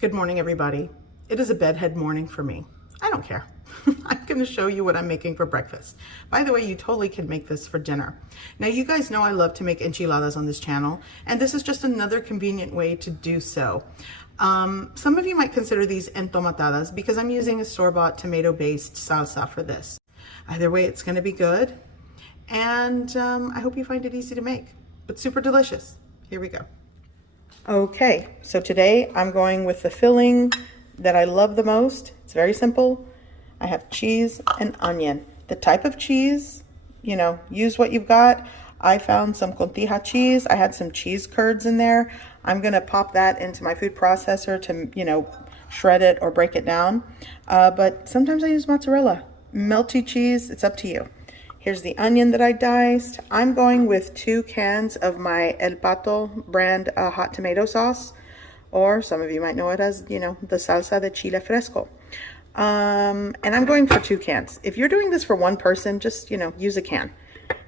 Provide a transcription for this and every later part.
Good morning, everybody. It is a bedhead morning for me. I don't care. I'm going to show you what I'm making for breakfast. By the way, you totally can make this for dinner. Now, you guys know I love to make enchiladas on this channel, and this is just another convenient way to do so. Some of you might consider these entomatadas because I'm using a store-bought tomato-based salsa for this. Either way, it's going to be good, and I hope you find it easy to make, but super delicious. Here we go. Okay, so today I'm going with the filling that I love the most. It's very simple. I have cheese and onion. The type of cheese, use what you've got. I found some Cotija cheese. I had some cheese curds in there. I'm gonna pop that into my food processor to, shred it or break it down. But sometimes I use mozzarella. Melty cheese, it's up to you. Here's the onion that I diced. I'm going with 2 cans of my El Pato brand hot tomato sauce, or some of you might know it as, the salsa de chile fresco. And I'm going for 2 cans. If you're doing this for one person, just, use a can.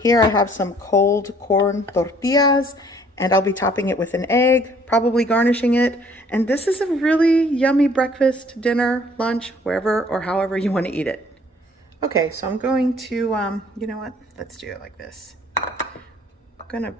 Here I have some cold corn tortillas, and I'll be topping it with an egg, probably garnishing it. And this is a really yummy breakfast, dinner, lunch, wherever or however you want to eat it. Okay, so I'm going to, you know what? Let's do it like this. I'm gonna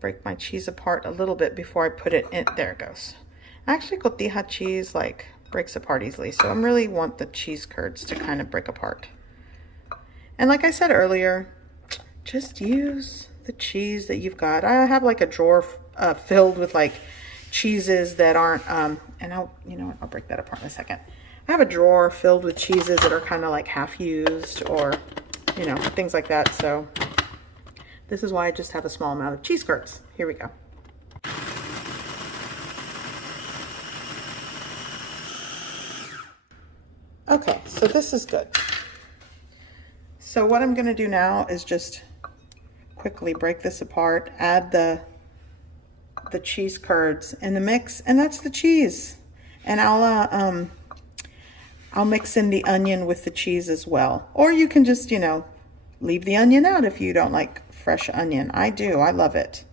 break my cheese apart a little bit before I put it in. There it goes. Actually, Cotija cheese breaks apart easily, so I really want the cheese curds to kind of break apart. And like I said earlier, just use the cheese that you've got. I have a drawer filled with cheeses that aren't, and I'll break that apart in a second. I have a drawer filled with cheeses that are kind of half used or, things like that. So this is why I just have a small amount of cheese curds. Here we go. Okay, so this is good. So what I'm going to do now is just quickly break this apart, add the cheese curds in the mix, and that's the cheese. And I'll mix in the onion with the cheese as well. Or you can just, leave the onion out if you don't like fresh onion. I do, I love it.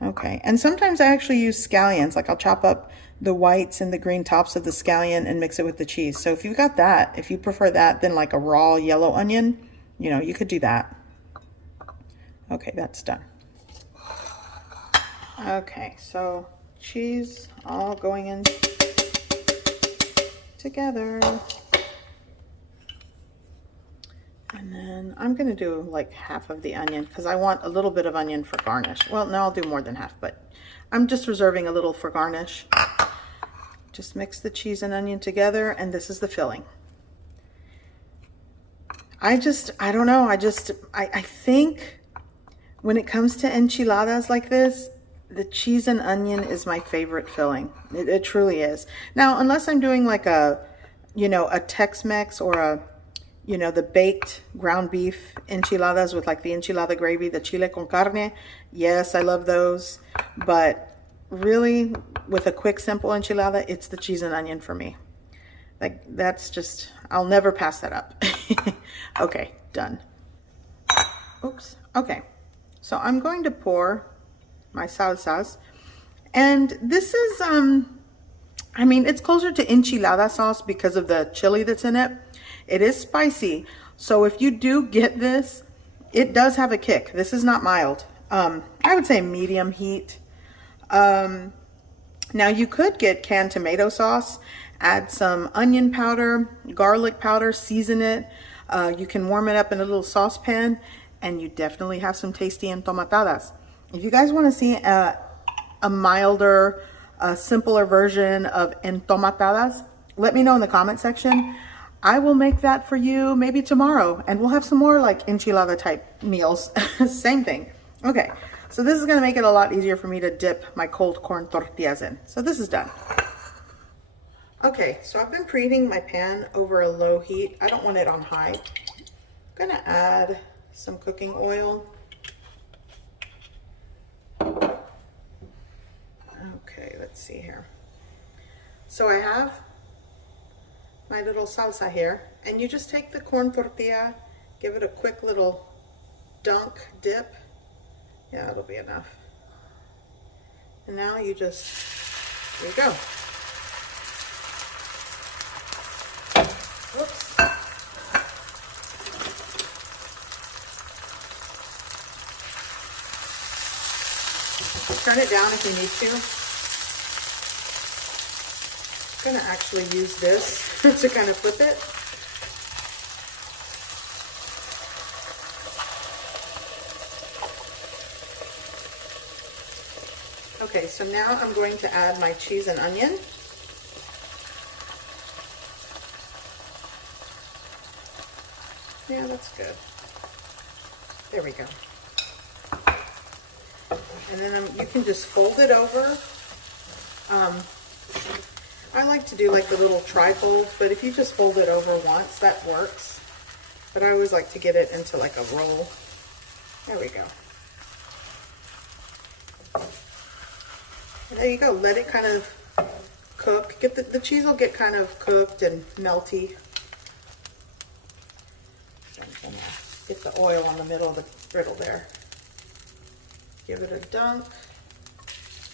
Okay, and sometimes I actually use scallions. I'll chop up the whites and the green tops of the scallion and mix it with the cheese. So if you've got that, if you prefer that than a raw yellow onion, you could do that. Okay, that's done. Okay, so cheese all going in together. And then I'm gonna do half of the onion because I want a little bit of onion for garnish. Well, no, I'll do more than half, but I'm just reserving a little for garnish. Just mix the cheese and onion together, and this is the filling. I don't know, I think when it comes to enchiladas like this, the cheese and onion is my favorite filling. It truly is. Now, unless I'm doing a Tex-Mex or the baked ground beef enchiladas with the enchilada gravy, the chile con carne. Yes, I love those. But really, with a quick, simple enchilada, it's the cheese and onion for me. That's just, I'll never pass that up. Okay, done. Oops. Okay. So I'm going to pour my salsas. And this is, it's closer to enchilada sauce because of the chili that's in it. It is spicy. So if you do get this, it does have a kick. This is not mild. I would say medium heat. Now you could get canned tomato sauce, add some onion powder, garlic powder, season it. You can warm it up in a little saucepan, and you definitely have some tasty entomatadas. If you guys want to see a milder, simpler version of entomatadas, let me know in the comment section. I will make that for you maybe tomorrow, and we'll have some more enchilada type meals. Same thing. Okay, so this is going to make it a lot easier for me to dip my cold corn tortillas in. So this is done. Okay, so I've been preheating my pan over a low heat. I don't want it on high. I'm going to add some cooking oil. Okay, let's see here. So I have my little salsa here, and you just take the corn tortilla, give it a quick little dunk dip. Yeah, that'll be enough. And now you just, there you go. turn it down if you need to. I'm gonna actually use this to kind of flip it. Okay, so now I'm going to add my cheese and onion. Yeah, that's good. There we go. And then you can just fold it over. I like to do like the little tri-fold, but if you just fold it over once, that works. But I always like to get it into like a roll. There we go. And there you go. Let it kind of cook. Get the cheese will get kind of cooked and melty. I'm gonna get the oil on the middle of the griddle there. Give it a dunk.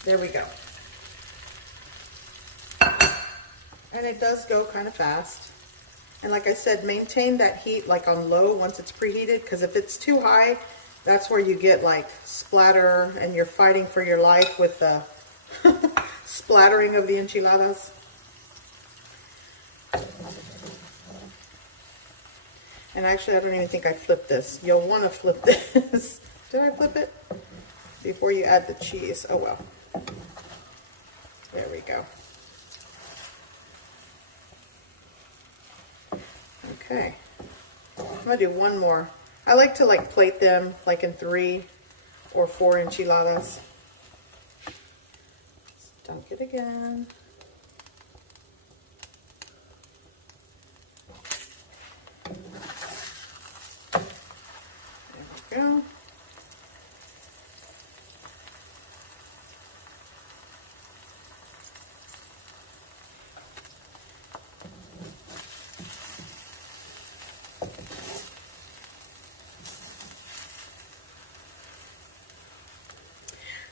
There we go. And it does go kind of fast. And like I said, maintain that heat like on low once it's preheated, because if it's too high, that's where you get like splatter and you're fighting for your life with the splattering of the enchiladas. And actually, I don't even think I flipped this. You'll want to flip this. Did I flip it? Before you add the cheese. Oh well. There we go. Okay. I'm going to do one more. I like to like plate them like in 3 or 4 enchiladas. Let's dunk it again. There we go.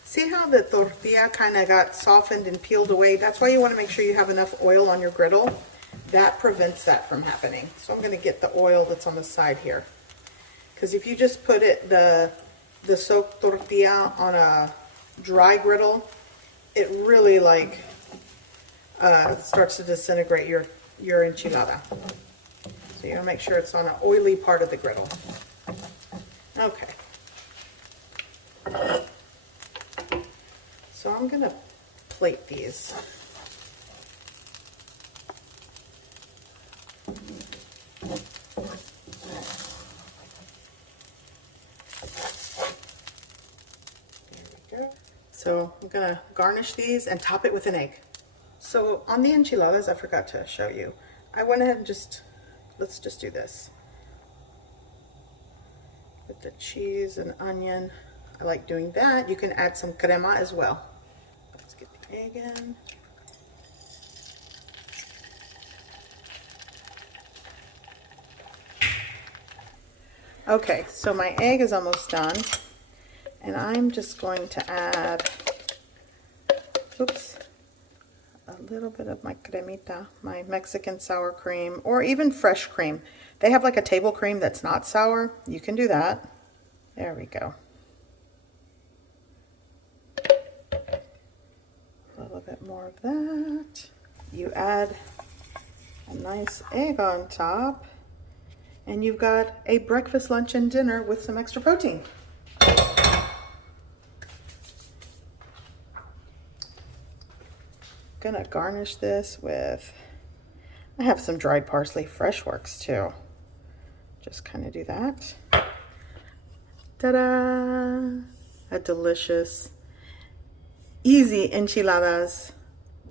See how the tortilla kind of got softened and peeled away? That's why you want to make sure you have enough oil on your griddle. That prevents that from happening. So I'm going to get the oil that's on the side here. Because if you just put it, the soaked tortilla on a dry griddle, it really like starts to disintegrate your enchilada. So you want to make sure it's on an oily part of the griddle. Okay. So I'm going to plate these. So I'm going to garnish these and top it with an egg. So on the enchiladas, I forgot to show you. I went ahead and let's just do this. With the cheese and onion. I like doing that. You can add some crema as well. Let's get the egg in. Okay, so my egg is almost done. And I'm just going to add, oops, a little bit of my cremita, my Mexican sour cream, or even fresh cream. They have like a table cream that's not sour. You can do that. There we go. A little bit more of that. You add a nice egg on top, and you've got a breakfast, lunch, and dinner with some extra protein. Gonna garnish this with, I have some dried parsley, fresh works too. Just kind of do that. Ta-da! A delicious, easy enchiladas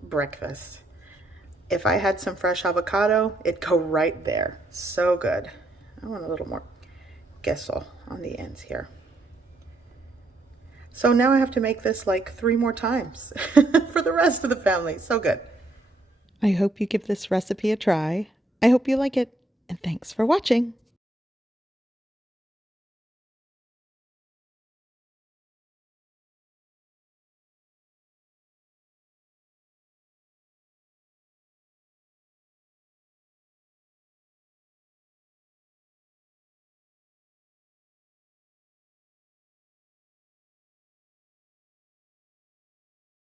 breakfast. If I had some fresh avocado, it'd go right there. So good. I want a little more queso on the ends here. So now I have to make this like 3 more times for the rest of the family. So good. I hope you give this recipe a try. I hope you like it, and thanks for watching.